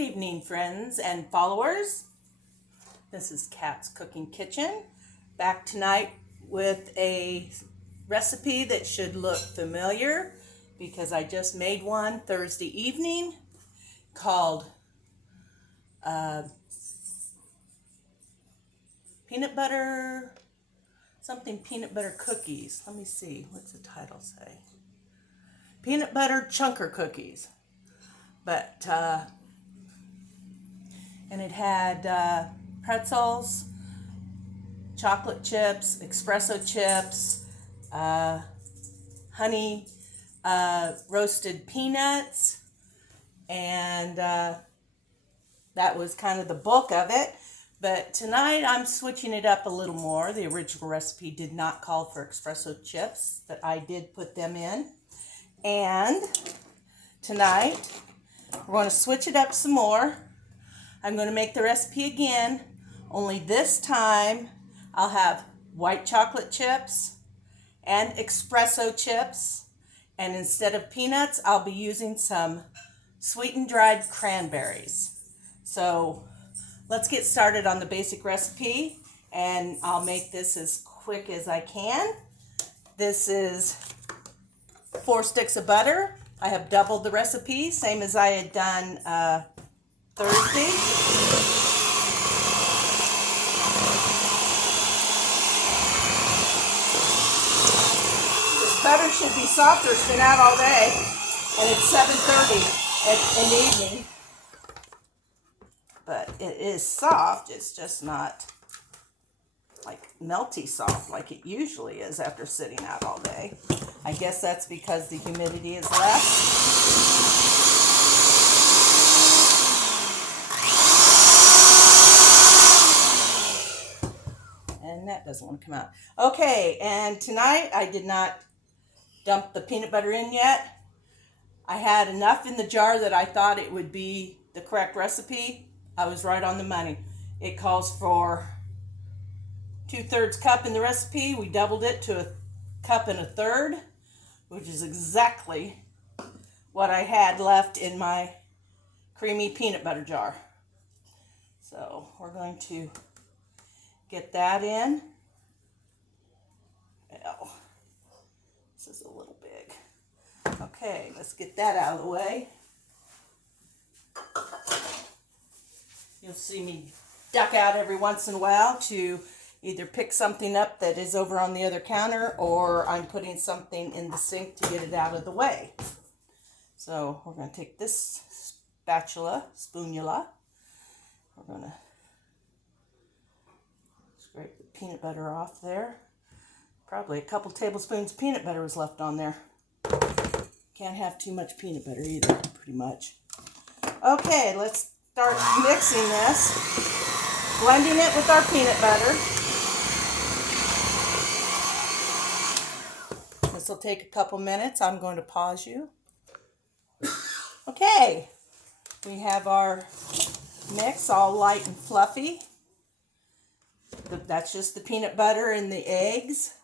evening, friends and followers. This is Kat's Cooking Kitchen. Back tonight with a recipe that should look familiar because I just made one Thursday evening called peanut butter cookies. Let me see, what's the title say? Peanut butter chunker cookies. But and it had pretzels, chocolate chips, espresso chips, honey, roasted peanuts, and that was kind of the bulk of it. But tonight I'm switching it up a little more. The original recipe did not call for espresso chips, but I did put them in. And tonight we're going to switch it up some more. I'm going to make the recipe again, only this time I'll have white chocolate chips and espresso chips, and instead of peanuts I'll be using some sweetened dried cranberries. So let's get started on the basic recipe, and I'll make this as quick as I can. This is 4 sticks of butter. I have doubled the recipe, same as I had done Thursday. This butter should be softer. It's been out all day, and it's 7:30 in the evening. But it is soft. It's just not like melty soft like it usually is after sitting out all day. I guess that's because the humidity is less. And that doesn't want to come out. Okay, and tonight I did not dump the peanut butter in yet. I had enough in the jar that I thought it would be the correct recipe. I was right on the money. It calls for 2/3 cup in the recipe. We doubled it to 1 1/3 cup, which is exactly what I had left in my creamy peanut butter jar. So we're going to get that in. Well, this is a little big. Okay, let's get that out of the way. You'll see me duck out every once in a while to either pick something up that is over on the other counter, or I'm putting something in the sink to get it out of the way. So we're going to take this spoonula. We're going to scrape the peanut butter off there. Probably a couple tablespoons of peanut butter was left on there. Can't have too much peanut butter either, pretty much. Okay, let's start mixing this. Blending it with our peanut butter. This will take a couple minutes. I'm going to pause you. Okay, we have our mix all light and fluffy. That's just the peanut butter and the eggs.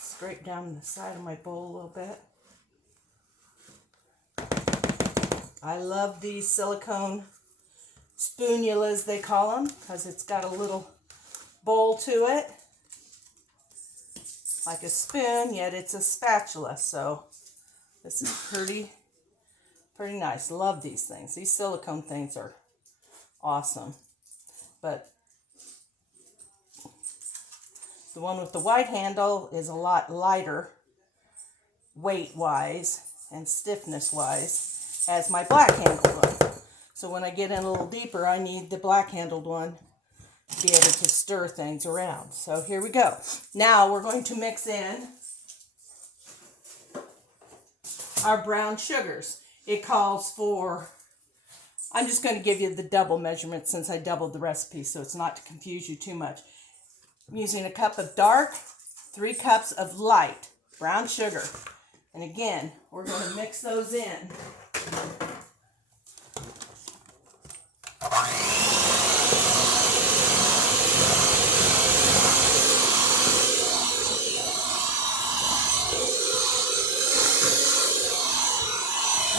Scrape down the side of my bowl a little bit. I love these silicone spoonulas, they call them, because it's got a little bowl to it. Like a spoon, yet it's a spatula. So this is pretty nice. Love these things. These silicone things are awesome. But the one with the white handle is a lot lighter weight-wise and stiffness-wise as my black-handled one. So when I get in a little deeper, I need the black-handled one to be able to stir things around. So here we go. Now we're going to mix in our brown sugars. It calls for, I'm just going to give you the double measurement since I doubled the recipe, so it's not to confuse you too much. I'm using 1 cup of dark, 3 cups of light brown sugar. And again, we're going to mix those in.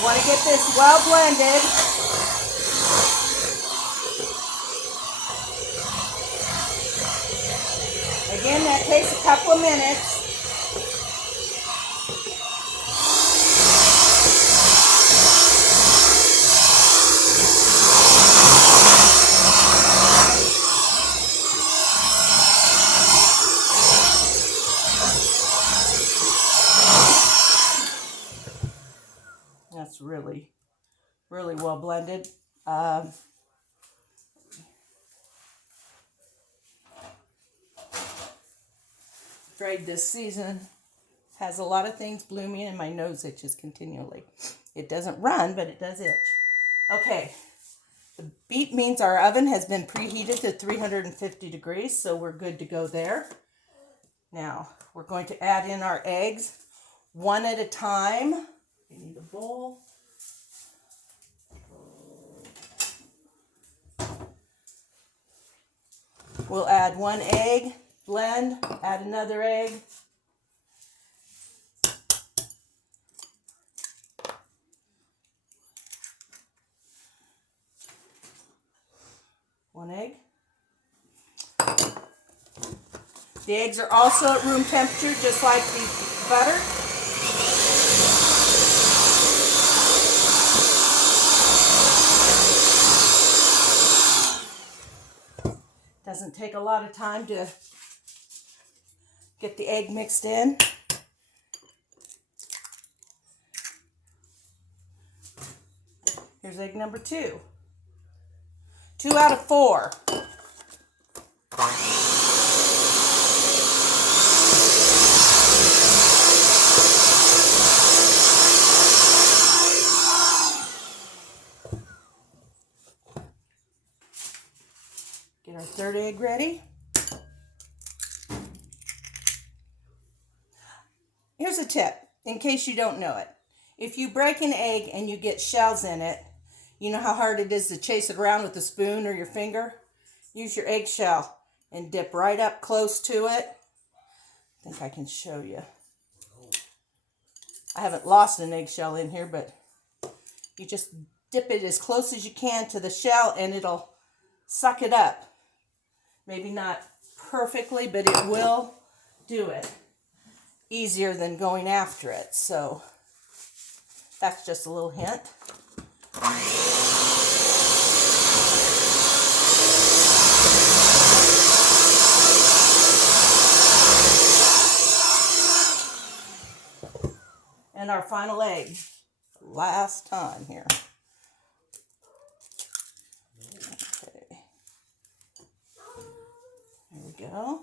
Want to get this well blended. Again, that takes a couple of minutes. That's really, really well blended. Trade this season has a lot of things blooming and my nose itches continually. It doesn't run, but it does itch. Okay, the beep means our oven has been preheated to 350 degrees, so we're good to go there. Now, we're going to add in our eggs one at a time. You need a bowl. We'll add one egg, blend, add another egg. One egg. The eggs are also at room temperature, just like the butter. Doesn't take a lot of time to get the egg mixed in. Here's egg number 2. 2 out of 4. Get our third egg ready. Here's a tip, in case you don't know it. If you break an egg and you get shells in it, you know how hard it is to chase it around with a spoon or your finger? Use your eggshell and dip right up close to it. I think I can show you. I haven't lost an eggshell in here, but you just dip it as close as you can to the shell and it'll suck it up. Maybe not perfectly, but it will do it. Easier than going after it. So that's just a little hint. And our final egg, last time here. Okay, there we go.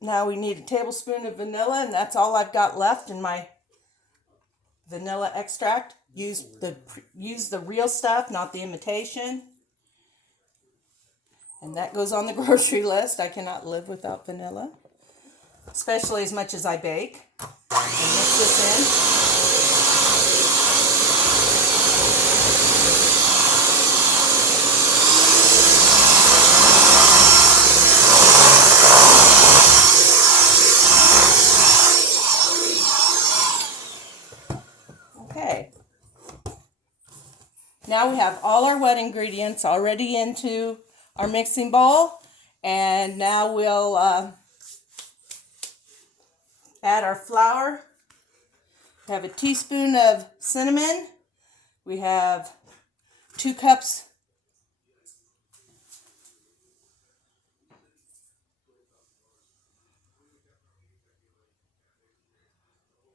Now we need a tablespoon of vanilla, and that's all I've got left in my vanilla extract. Use the real stuff, not the imitation. And that goes on the grocery list. I cannot live without vanilla, especially as much as I bake. And mix this in. Now we have all our wet ingredients already into our mixing bowl, and now we'll add our flour. We have a teaspoon of cinnamon. We have 2 cups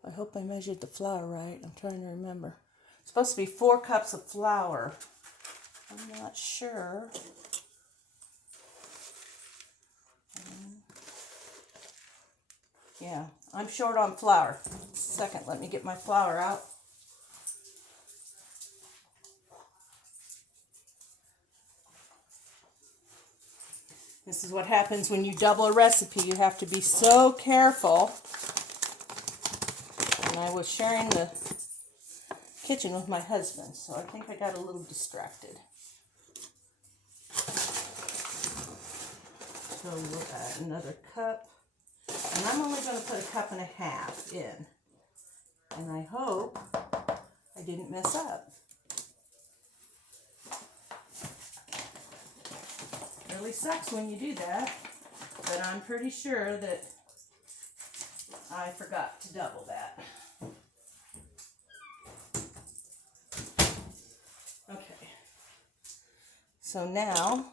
I hope I measured the flour right. I'm trying to remember. It's supposed to be 4 cups of flour. I'm not sure. Yeah, I'm short on flour. Second, let me get my flour out. This is what happens when you double a recipe. You have to be so careful And I was sharing the kitchen with my husband, so I think I got a little distracted. So we'll add another cup. And I'm only going to put a cup and a half in. And I hope I didn't mess up. It really sucks when you do that, but I'm pretty sure that I forgot to double that. Okay. So now,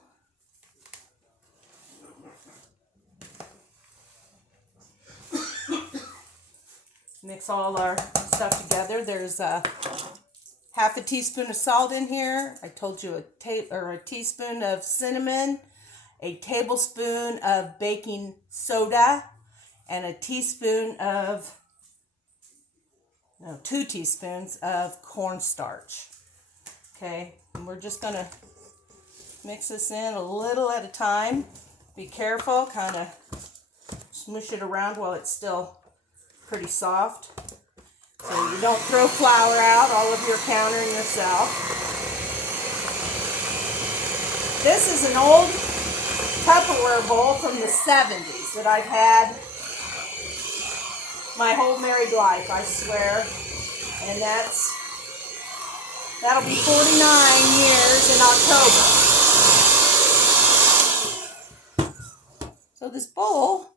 mix all our stuff together. There's half a teaspoon of salt in here. I told you a teaspoon of cinnamon, a tablespoon of baking soda, and a teaspoon of, no, 2 teaspoons of cornstarch. Okay, and we're just gonna mix this in a little at a time. Be careful, kind of smush it around while it's still pretty soft. So you don't throw flour out, all of your countering yourself. This is an old Tupperware bowl from the 70s that I've had my whole married life, I swear. And that'll be 49 years in October. So this bowl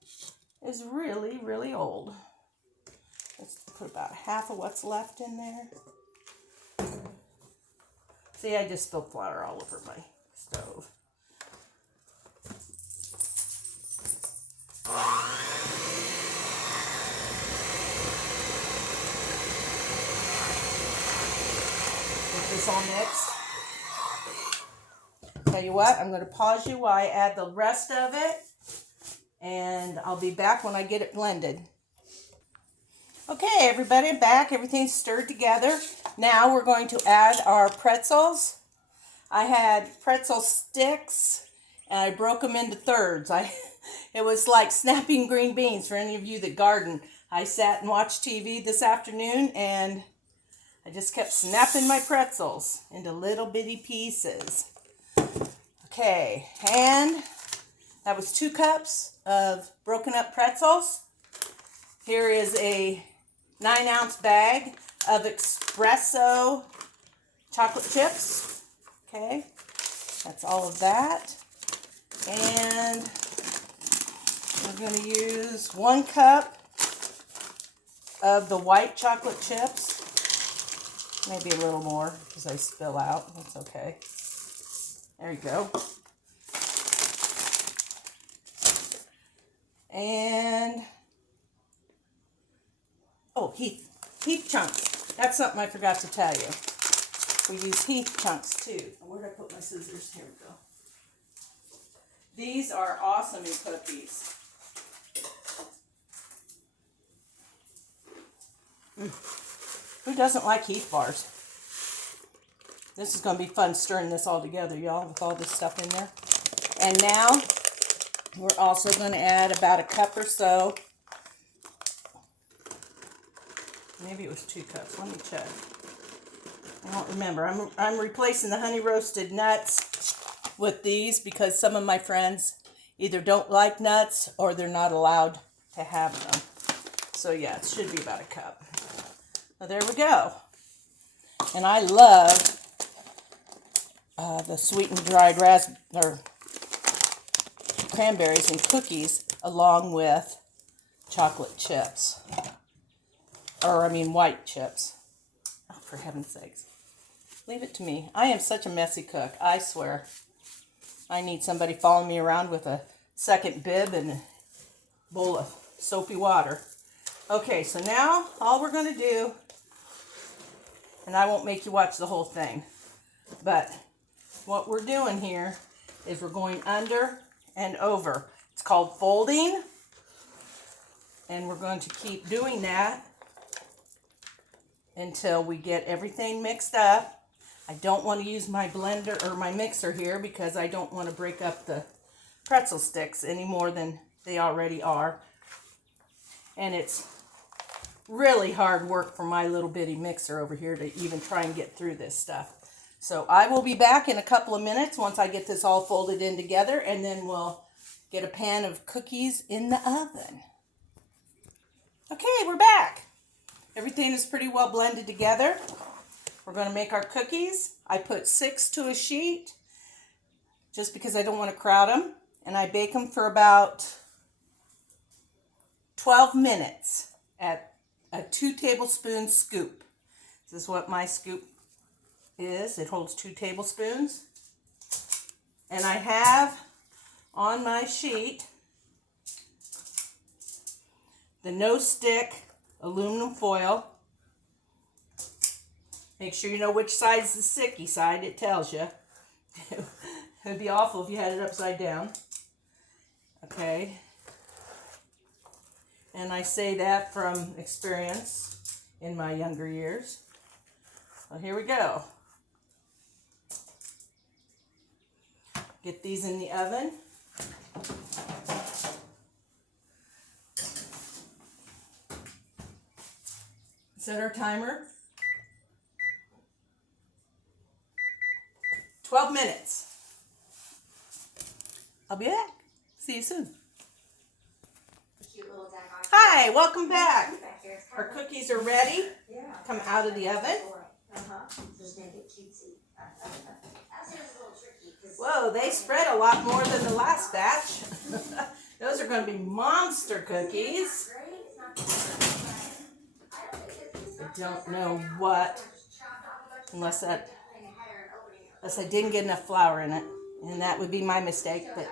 is really, really old. Let's put about half of what's left in there. See, I just spilled flour all over my stove. Get this all mixed. Tell you what, I'm going to pause you while I add the rest of it, and I'll be back when I get it blended. Okay, everybody, I'm back. Everything's stirred together. Now we're going to add our pretzels. I had pretzel sticks, and I broke them into thirds. It was like snapping green beans for any of you that garden. I sat and watched TV this afternoon, and I just kept snapping my pretzels into little bitty pieces. Okay, and that was 2 cups of broken up pretzels. Here is a 9-ounce bag of Expresso chocolate chips. Okay, that's all of that. And we're going to use 1 cup of the white chocolate chips. Maybe a little more because I spill out. That's okay. There you go. And, oh, Heath chunks. That's something I forgot to tell you. We use Heath chunks too. Where did I put my scissors? Here we go. These are awesome in cookies. Who doesn't like Heath bars? This is going to be fun stirring this all together, y'all, with all this stuff in there. And now, we're also going to add about a cup or so. Maybe it was 2 cups. Let me check. I don't remember. I'm replacing the honey roasted nuts with these because some of my friends either don't like nuts or they're not allowed to have them. So yeah, it should be about a cup. So there we go. And I love the sweetened dried cranberries and cookies along with chocolate chips. White chips. Oh, for heaven's sakes. Leave it to me. I am such a messy cook, I swear. I need somebody following me around with a second bib and a bowl of soapy water. Okay, so now all we're going to do, and I won't make you watch the whole thing, but what we're doing here is we're going under and over. It's called folding, and we're going to keep doing that until we get everything mixed up. I don't want to use my blender or my mixer here because I don't want to break up the pretzel sticks any more than they already are. And it's really hard work for my little bitty mixer over here to even try and get through this stuff. So I will be back in a couple of minutes once I get this all folded in together, and then we'll get a pan of cookies in the oven. Okay, we're back. Everything is pretty well blended together. We're going to make our cookies. I put 6 to a sheet just because I don't want to crowd them. And I bake them for about 12 minutes at a 2 tablespoon scoop. This is what my scoop is. It holds 2 tablespoons. And I have on my sheet the no stick aluminum foil. Make sure you know which side is the sticky side. It tells you. It would be awful if you had it upside down. Okay. And I say that from experience in my younger years. So here we go. Get these in the oven. Set our timer. 12 minutes. I'll be back. See you soon. Hi, welcome back. Our cookies are ready. Come out of the oven. Whoa, they spread a lot more than the last batch. Those are going to be monster cookies. I don't know what, unless I didn't get enough flour in it, and that would be my mistake, but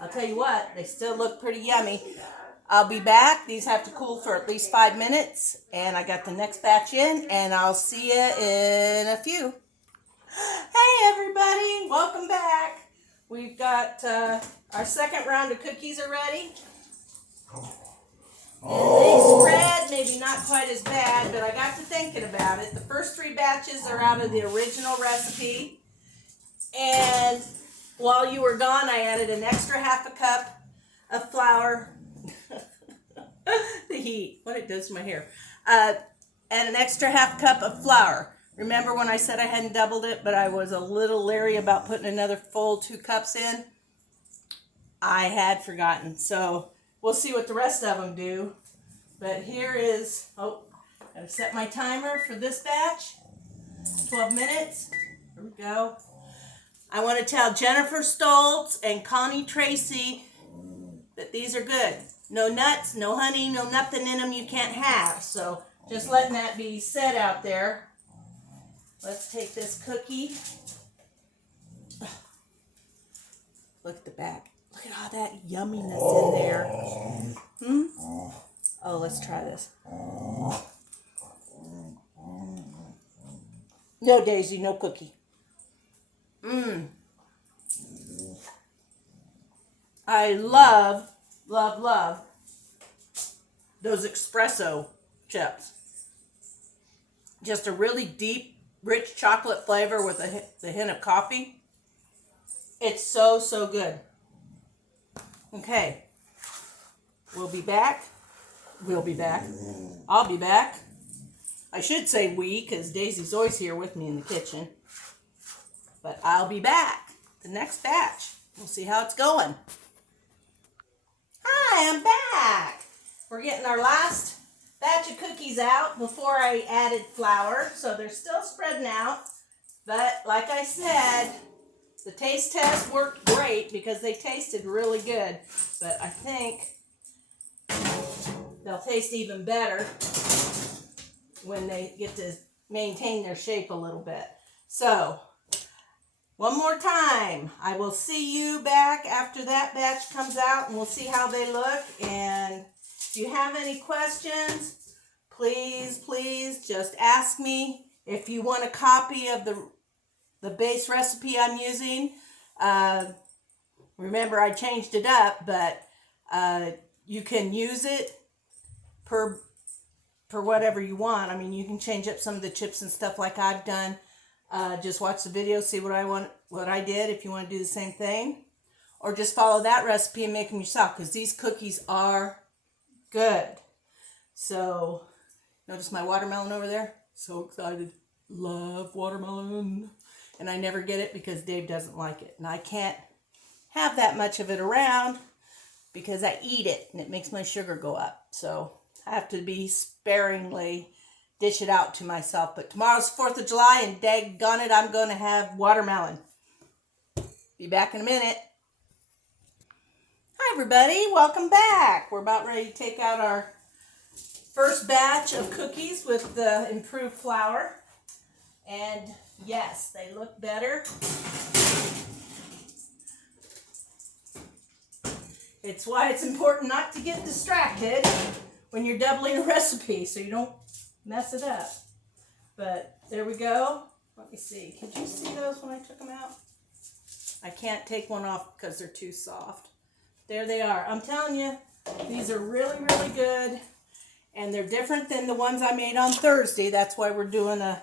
I'll tell you what, they still look pretty yummy. I'll be back. These have to cool for at least 5 minutes, and I got the next batch in, and I'll see you in a few. Hey everybody, welcome back. We've got our second round of cookies are ready. And they spread, maybe not quite as bad, but I got to thinking about it. The first 3 batches are out of the original recipe. And while you were gone, I added an extra half a cup of flour. The heat, what it does to my hair. And an extra half cup of flour. Remember when I said I hadn't doubled it, but I was a little leery about putting another full 2 cups in? I had forgotten. So we'll see what the rest of them do. But here is, I've set my timer for this batch. 12 minutes. Here we go. I want to tell Jennifer Stoltz and Connie Tracy that these are good. No nuts, no honey, no nothing in them you can't have. So just letting that be said out there. Let's take this cookie. Look at the back. Look at all that yumminess in there. Oh, let's try this. No Daisy, no cookie. I love those Expresso chips. Just a really deep, rich chocolate flavor with a hint of coffee. It's so, so good. Okay. We'll be back. I'll be back. I should say we, because Daisy's always here with me in the kitchen. But I'll be back. The next batch. We'll see how it's going. Hi, I'm back. We're getting our last batch of cookies out before I added flour. So they're still spreading out. But like I said, the taste test worked great because they tasted really good. But I think they'll taste even better when they get to maintain their shape a little bit. So, one more time. I will see you back after that batch comes out and we'll see how they look. And if you have any questions, please just ask me. If you want a copy of the base recipe I'm using, remember I changed it up, but you can use it per whatever you want. I mean, you can change up some of the chips and stuff like I've done. Just watch the video, see what I did if you want to do the same thing. Or just follow that recipe and make them yourself, because these cookies are good. So Notice my watermelon over there? So excited. Love watermelon. And I never get it because Dave doesn't like it. And I can't have that much of it around because I eat it and it makes my sugar go up. So I have to be sparingly dish it out to myself. But tomorrow's 4th of July and daggone it, I'm going to have watermelon. Be back in a minute. Hi everybody, welcome back. We're about ready to take out our first batch of cookies with the improved flour. And yes, they look better. It's why it's important not to get distracted when you're doubling a recipe so you don't mess it up. But there we go. Let me see. Could you see those when I took them out? I can't take one off because they're too soft. There they are. I'm telling you, these are really, really good. And they're different than the ones I made on Thursday. That's why we're doing a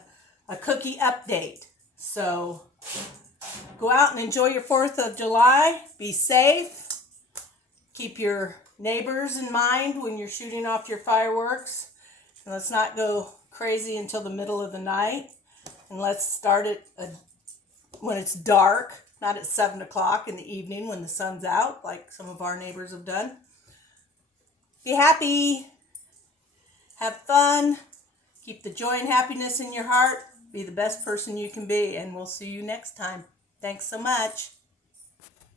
cookie update. So go out and enjoy your 4th of July. Be safe. Keep your neighbors in mind when you're shooting off your fireworks. And let's not go crazy until the middle of the night. And let's start it when it's dark, not at 7 o'clock in the evening when the sun's out, like some of our neighbors have done. Be happy. Have fun. Keep the joy and happiness in your heart. Be the best person you can be. And we'll see you next time. Thanks so much.